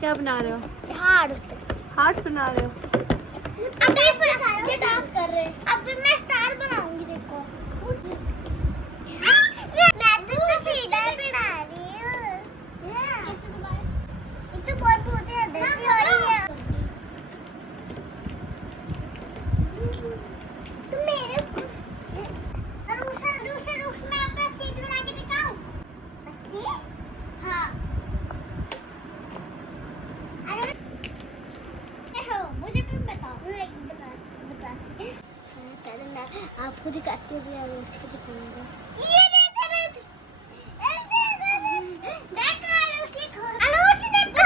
क्या बना रहे हो? हार्ट बना रहे हो? अभी ये डांस कर रहे हैं। अभी मैं स्टार बनाऊंगी देखो। मैं तो फीडर बना रही हूँ। कैसे दबाए? ये तो बहुत है देखी हो रही है। तो मेरे रूस में अपना सीट बना के दिखाऊं? बच्चे? हाँ। मुझे भी बताओ। बता। पहले मैं आपको दिखाती हूँ यार इसको दिखाऊंगा। ये देखो देखो अनुषी खोल। अनुषी देखो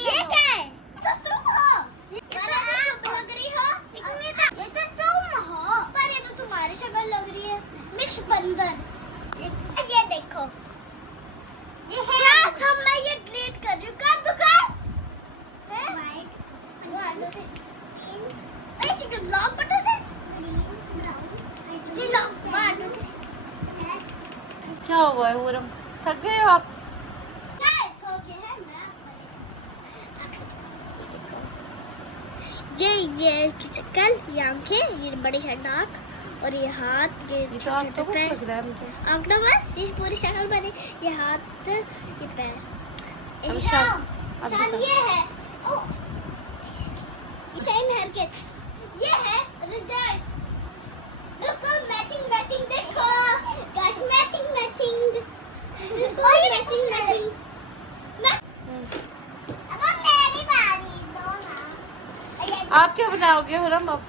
ये क्या है? तो तुम हो। ये तो लग रही हो। ये तो तुम हो। पर ये तो तुम्हारी शक्ल लग रही है। मिक्स बंदर। ये देखो। ये है। मैं ये डिलीट कर रही हूँ। कर दूँ कर? लॉक बटन है। क्या हुआ है हुरम? थक गए हो आप? ये की शक्ल, ये आंखें, ये बड़ी सी नाक और ये हाथ, ये तो ऑक्टोपस लग रहा है मुझे। ऑक्टोपस, ये पूरी शक्ल बनी। ये हाथ, ये पैर। अब ये है। ओ सेम हरकत। ये है रिजल्ट। बिल्कुल मैचिंग देखो गाइस, मैचिंग बिल्कुल मैचिंग। अब मेरी बारी दो ना। आप क्या बनाओगे हुरम अब?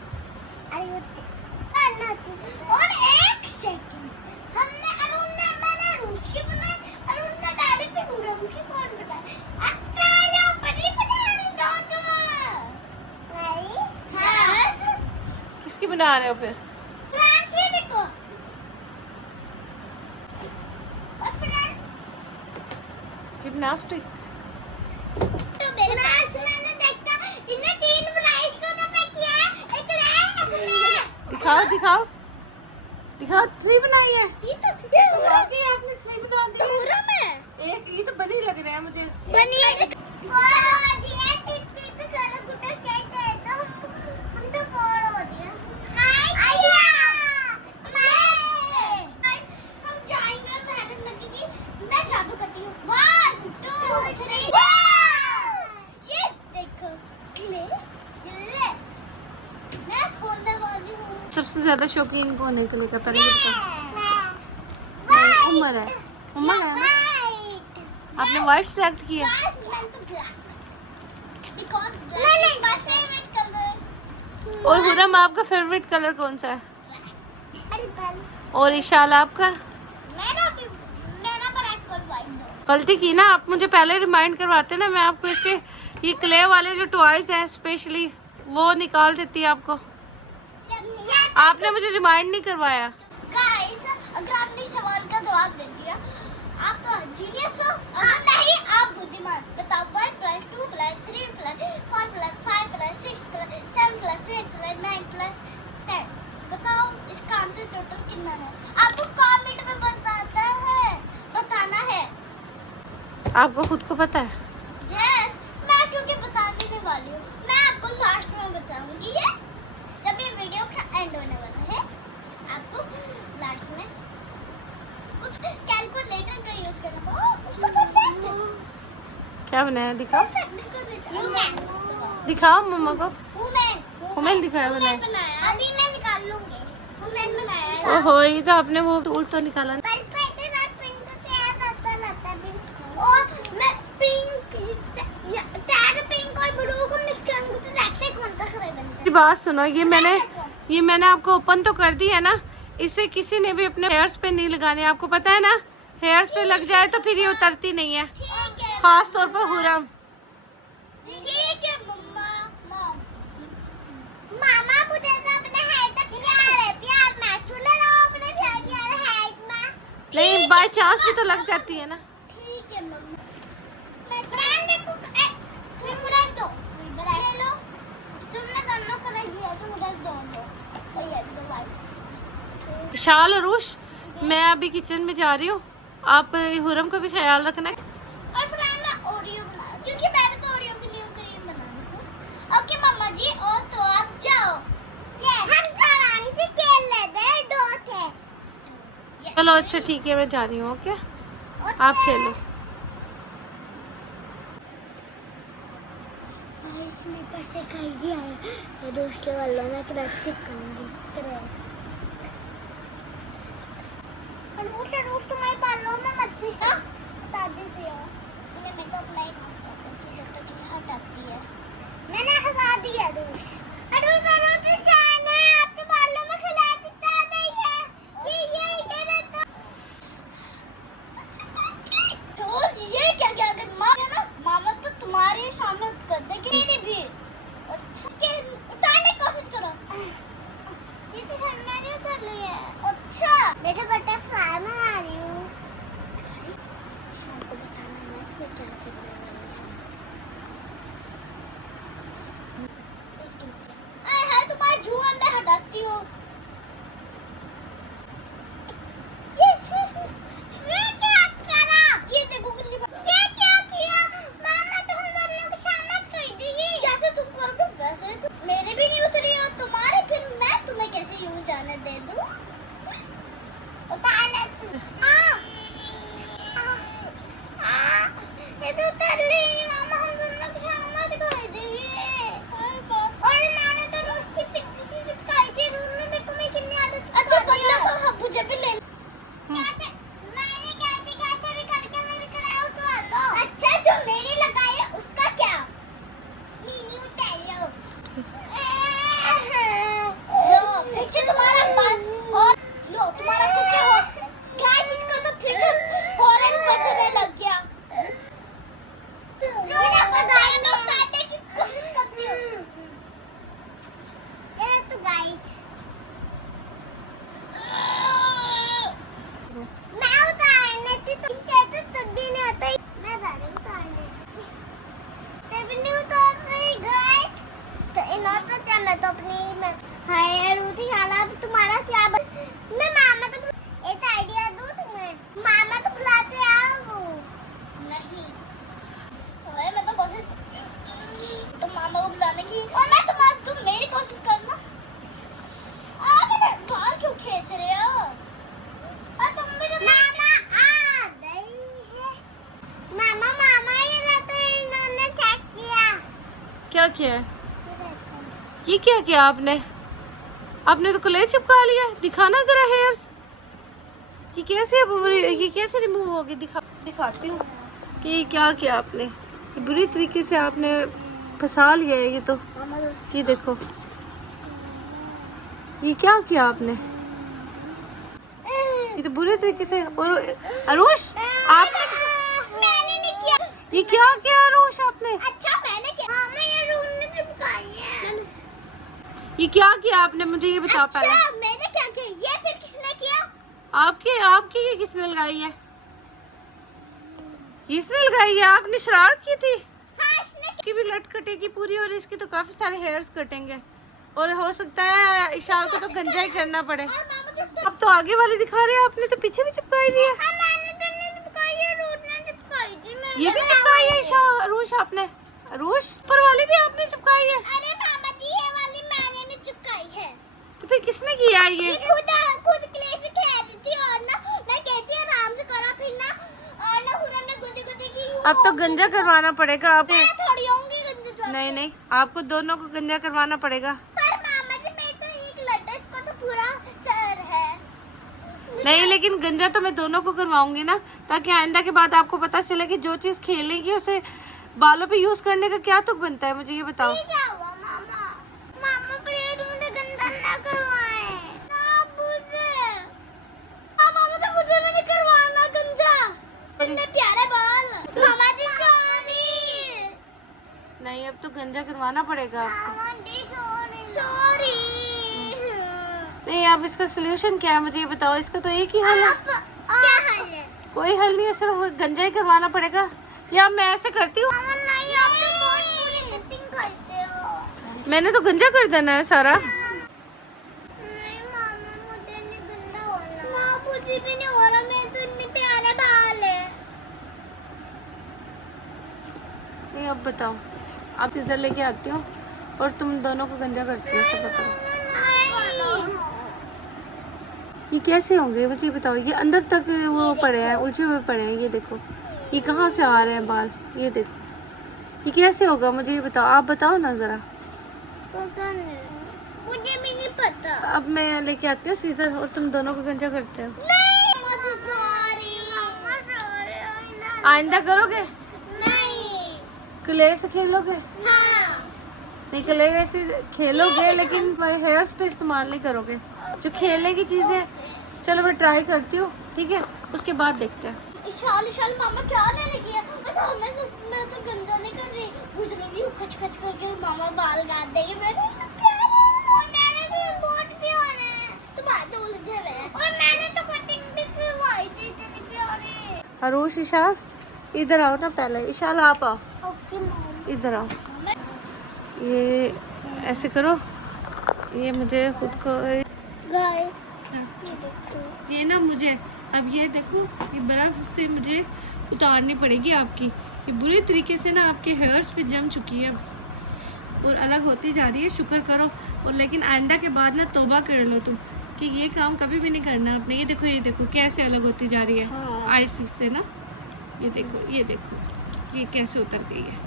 और एक सेकंड, मैंने रूस की बनाई, अरुण ने डैडी पे हुरम की कौन बनाई? अकेला बनी बनाई दोनों। नहीं हाँ किसकी बना रहे हो फिर? देखो जिम्नास्टिक। तो मैंने देखा इन्हें 3 बनाई, इसको तो मैं किया है एक दिखाओ 3 बनाई है। ये तो वाकई आपने 3 बना दी है। पूरा में एक ये तो बनी लग रहा है मुझे। बनी है तो खाना कुटा क्या है तो हम तो बोर हो गया। हम जाएंगे, मेहनत लगेगी। मैं जादू करती हूँ। 1 2 3 ये देखो क्ले मैं खोलने वाली हूँ। सबसे ज्यादा शौकीन कौन है क्ले का? पहले बताओ। उमर है ना? आपने व्हाइट सेलेक्ट किया? और हुरम आपका फेवरेट कलर कौन सा है? और इशाल आपका? गलती की ना, आप मुझे पहले रिमाइंड करवाते ना, मैं आपको इसके ये क्ले वाले जो टॉयज हैं स्पेशली वो निकाल देती आपको। आपने मुझे रिमाइंड नहीं करवाया। गाइस, अगर आपने सवाल का जवाब दे दिया आप तो जीनियस हो और नहीं आप बुद्धिमान। बताओ 1 + 2 + 3 + 4 + 5 + 6 + 7 + 8 + 9 + 10 बताओ इसका आंसर टोटल कितना है? आपको कमेंट में बताना है। आपको खुद को पता है? यस, मैं क्योंकि बताने वाली हूँ। मैं आपको लास्ट में बताऊंगी ये जब ये वीडियो का एंड होने वाला है। आपको लास्ट में कुछ कैलकुलेटर का यूज करना होगा। उसको परफेक्ट क्या बनाया? दिखाओ मम्मा को। वुमेन दिखाया बनाया। अभी मैं निकाल लूंगी। वुमेन बनाया है। ओहो, ये तो आपने वो टूल तो निकाला। और मैं पिंक और ब्लू को मिक्स करूंगी तो देखते हैं कौन सा खराब बनता बात सुनो, ये मैंने आपको ओपन तो कर दी है ना, इससे किसी ने भी अपने हेयर्स पे नहीं लगाने। आपको पता है ना, हेयर्स पे लग जाए तो फिर ये उतरती नहीं है, खास तौर पर हुरम। ठीक है मामा मुझे तो अपने हेयर तक प्यार मैं चूल्हे लगाओ अपने हेयर में। नहीं, बाय चांस भी तो लग जाती है ना। ठीक है मम्मा। मैं ब्रांड देखो तुम ब्रांड दो ले लो। तुमने दोनों कलर दिया तो मुझे दो भैया भी दो वाइट। विशाल और रूश, मैं अभी किचन में जा रही हूँ, आप हुरम का भी ख्याल रखना। और फ्रेंड मैं ओरियो बना क्योंकि चलो अच्छा ठीक है, मैं जा रही हूँ। ओके आप खेलो। इसमें कैसे खाई दिया है रोज के वालों में क्राफ्टिंग करूंगी रोज तुम्हारे बालों में मत पिसा बता दीजिए उन्हें। मैं तो अपना ही काम करती हूँ जब तक ये हटाती है। मैंने हटा दिया रोज। रोज शान है आपके बालों में खिला दिखता नहीं है। ये रहता रोज ये क्या क्या अगर माँ है ना मामा तो तुम्हारे सामने कर देगी मेरी भी। अच्छा के उतारने की कोशिश करो। ये तो शायद मैंने उतार लिया है। अच्छा बेटा बटरफ्लाई में आ रही हूँ। शाम को बताना मैं तुम्हें क्या करने वाली हूँ। इसके नीचे आए हाय तुम्हारे जुआ मैं हटाती हूँ। ये क्या करा? ये देखो कितनी ये क्या किया? मामा तो हम दोनों के सामने कर देगी। जैसे तुम करोगे वैसे तो मेरे भी नहीं उतरी और तुम्हारे फिर मैं तुम्हें कैसे यूं जाने दे दूं? उतारना ये तो उतर ली मामा हम दोनों के सामने कर देगी। और मैंने तो रोज की पिट्टी से चिपकाई थी रूम में तुम्हें कितनी आदत। अच्छा बदला तो हम मुझे भी ले कैसे मैंने कैसे कैसे भी करके मेरे कराया उठवा लो। अच्छा जो मेरी लगाई है उसका क्या? मिनी उतार लो। लो फिर से तुम्हारा बाल और लो तुम्हारा पीछे हो गाइस इसका तो फिर से हॉर्न बजने लग गया। रोना बजाने में उतारने की कोशिश करती हूँ। ये तो गाइस मैं उतारने थी तो कहते तब भी नहीं आता। मैं जा रही उतारने तब नहीं उतार रही गाइस। तो इन्हों तो चलना तो अपनी मैं हाय रूटी खाना तुम्हारा क्या मैं मामा तो एक आइडिया दूं तुम्हें। मामा तो बुलाते आओ नहीं ओए मैं तो कोशिश करती हूँ तो मामा को बुलाने की और मैं तुम मेरी कोशिश करना। मेरे बाल क्यों खींच रहे हो? और तुम भी मामा आ गई है। मामा ये तो इन्होंने चेक किया। क्या किया है? ये क्या किया आपने? आपने तो क्ले चिपका लिया। दिखाना जरा हेयर्स। ये कैसे रिमूव होगी? दिखाती हूँ कि ये क्या किया आपने। ये बुरी तरीके से आपने फंसा लिया है। ये तो ये देखो ये क्या किया आपने। ये तो बुरे तरीके से। और अरुष आपने मैंने नहीं किया। ये क्या किया अरुष आपने? अच्छा मैंने किया। मामा ये रूम ने चिपकाई है। ये क्या किया आपने? मुझे ये बताओ अच्छा, पहले। मैंने क्या किया? ये फिर किसने किया? आपकी ये किसने लगाई है? किसने लगाई है? आपने शरारत की थी। हाँ, इसने की भी लट कटेगी पूरी और इसकी तो काफी सारे हेयर्स कटेंगे और हो सकता है इशार को तो गंजा ही करना पड़े। अब तो आगे वाली दिखा रहे हैं। आपने तो पीछे भी चिपकाई हुई है। मैंने तो नहीं चिपकाई है, रूट ने चिपकाई थी। ये भी चिपकाई है इशार अरुष आपने? अरुष ऊपर वाली भी आपने चिपकाई है? अरे मामा जी ये वाली मैंने नहीं चिपकाई है। तो फिर किसने किया है ये? खुद क्ले से कह रही थी और ना मैं कहती है आराम से करा फिर ना और ना हुरन ने गुदी की। अब तो गंजा करवाना पड़ेगा आपको। मैं थोड़ी होंगी गंजा। नहीं आपको दोनों को गंजा करवाना पड़ेगा। पर मामा जी मेरे तो एक लटस का तो पूरा सर है। नहीं लेकिन गंजा तो मैं दोनों को करवाऊंगी ना, ताकि आइंदा के बाद आपको पता चले कि जो चीज खेलेगी उसे बालों पे यूज करने का क्या तुक बनता है। मुझे ये बताओ। क्या हुआ मामा? मामा प्लीज मुझे गंदा ना करवाएं। ना मुझे भी नहीं करवाना गंजा। इतने प्यारे बाल। मामा जी सॉरी। नहीं अब तो गंजा करवाना पड़ेगा आपको। मामा जी सॉरी। नहीं अब इसका सोल्यूशन क्या है मुझे ये बताओ। इसका तो एक ही हल है। क्या हल है? कोई हल नहीं है, सिर्फ गंजा ही करवाना पड़ेगा। या मैं ऐसे करती हूँ। नहीं आप तो बहुत बुरी कटिंग करते हो। मैंने तो गंजा कर देना है सारा। नहीं मामा मुझे नहीं गंदा होना। माँ मुझे भी नहीं हो रहा। मेरे तो इतने प्यारे बाल है। नहीं अब बताओ। अब सीजर लेके आती हूँ और तुम दोनों को गंजा करती हो। सब बताओ। ये कैसे होंगे मुझे बताओ। ये अंदर तक वो पड़े हैं, उलझे हुए पड़े हैं। ये देखो ये कहाँ से आ रहे हैं बाल। ये देखो ये कैसे होगा मुझे ये बताओ। आप बताओ ना ज़रा। पता नहीं, मुझे भी नहीं पता। अब मैं लेके आती हूँ सीजर और तुम दोनों को गंजा करते हो। नहीं, मुझे सॉरी। आइंदा करोगे? नहीं। क्ले से खेलोगे? हाँ। नहीं क्ले से खेलोगे लेकिन हेयर्स पे इस्तेमाल नहीं करोगे। जो खेलने की चीज़ है चलो मैं ट्राई करती हूँ, ठीक है, उसके बाद देखते हैं। इशाल इशाल मामा क्या लेने की है? मैं तो गंजा नहीं कर रही, पूछ रही थी खच खच करके मामा बाल काट देंगे। मैंने बहुत प्यार है, तो बात उलझे हुए हैं। और मैंने तो कटिंग भी करवाई थी, इतनी प्यारी। अरूश इशाल इधर आओ ना, पहले इशाल आप आओ, ओके मम्मी। इधर आओ। ये ऐसे करो, ये मुझे खुद को गाइस ये देखो, ये ना मुझे अब ये देखो ये बर्फ से मुझे उतारनी पड़ेगी आपकी। ये बुरी तरीके से ना आपके हेयर्स पे जम चुकी है और अलग होती जा रही है। शुक्र करो। और लेकिन आइंदा के बाद ना तौबा कर लो तुम कि ये काम कभी भी नहीं करना आपने। ये देखो कैसे अलग होती जा रही है। हाँ। आइस से ना ये देखो ये कैसे उतर गई है।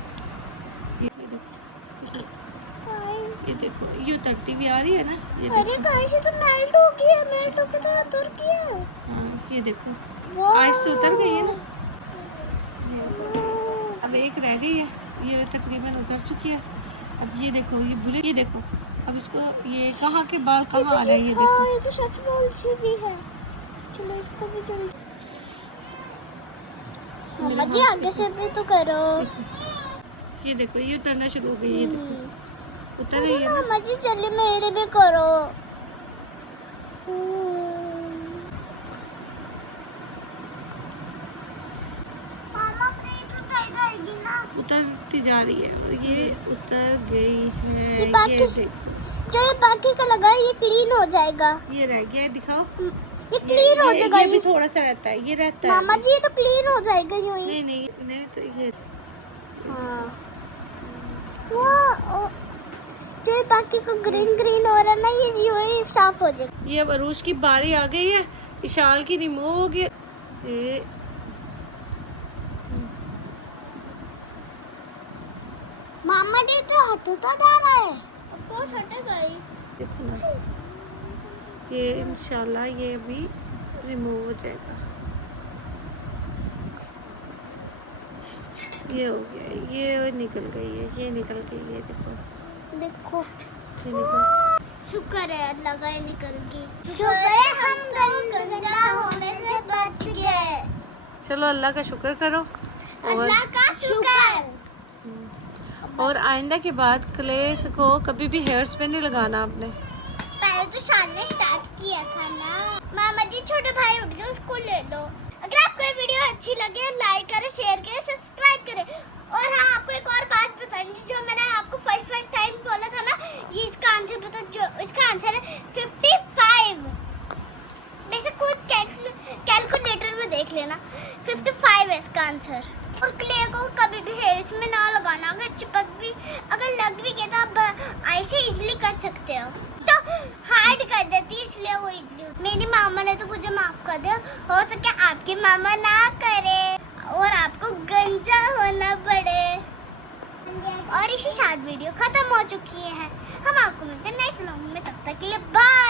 ये देखो ये उतरती हुई आ रही है ना। ये अरे गाइस ये तो मेल्ट हो गया, मेल्ट होके तो उतर गया। हाँ ये देखो वाह। आइस से उतर गई है ना। अब एक रह गई है, ये तकरीबन उतर चुकी है। अब ये देखो ये बुरे, ये देखो अब इसको ये कहाँ के बाल कहाँ आ रहे हैं। ये देखो हाँ, ये तो सच में उलझी भी है। चलो इसको भी जल्दी। मम्मा जी आगे से भी तो करो। ये देखो ये उतरना शुरू हो गई। ये देखो उतर रही है ना। मम्मा जी जल्दी मेरे भी करो। मामा प्लीज उतर जाएगी ना। उतरती जा रही है और ये उतर गई है। ये बाकी- ये देखो जो ये बाकी का लगा है ये क्लीन हो जाएगा। ये रह गया है, दिखाओ। ये क्लीन हो जाएगा। ये भी थोड़ा सा रहता है, ये रहता है। मामा जी ये तो क्लीन हो जाएगा यूं ही। नहीं तो ये हाँ। वाह, जो ये बाकी का ग्रीन ग्रीन हो रहा है ना ये यूं ही साफ हो जाएगा। ये अब अरूश की बारी आ गई है। इशाल की रिमूव हो गई। ये मामा जी तो हटता जा रहा है। ऑफ कोर्स हटेगा ही। देखो ना ये इंशाल्लाह ये भी रिमूव हो जाएगा। ये हो गया, ये निकल गई है, ये निकल गई है। देखो देखो ये निकल। शुक्र है अल्लाह का ये निकल गई। शुक्र है हम गंजा होने से बच गए। चलो अल्लाह का शुक्र करो। और अल्लाह का शुक्र। और आइंदा के बाद क्लेस को कभी भी हेयर्स पे नहीं लगाना आपने। पहले तो शान ने स्टार्ट किया था ना। मामा जी छोटे भाई उठ गए, उसको ले लो। अगर आपको ये वीडियो अच्छी लगे लाइक करें, शेयर करें, सब्सक्राइब करें। और हाँ आपको एक और बात बतानी थी, जो मैंने आपको 5 टाइम बोला था ना, ये इसका आंसर बता। जो इसका आंसर है 55। वैसे खुद कैलकुलेटर में देख लेना, 55 है इसका आंसर। और क्ले को कभी भी हेयर्स में ना लगाना। अगर चिपक भी अगर लग भी गया तो आप ऐसे इजीली कर सकते हो। तो हाइड कर देती है इसलिए वो इजीली। मेरी मामा ने तो मुझे माफ कर दिया। हो सके आपकी मामा ना करे और आपको गंजा होना पड़े। और इसी साथ वीडियो खत्म हो चुकी है। हम आपको मिलते हैं नेक्स्ट व्लॉग में, तब तक के लिए बाय।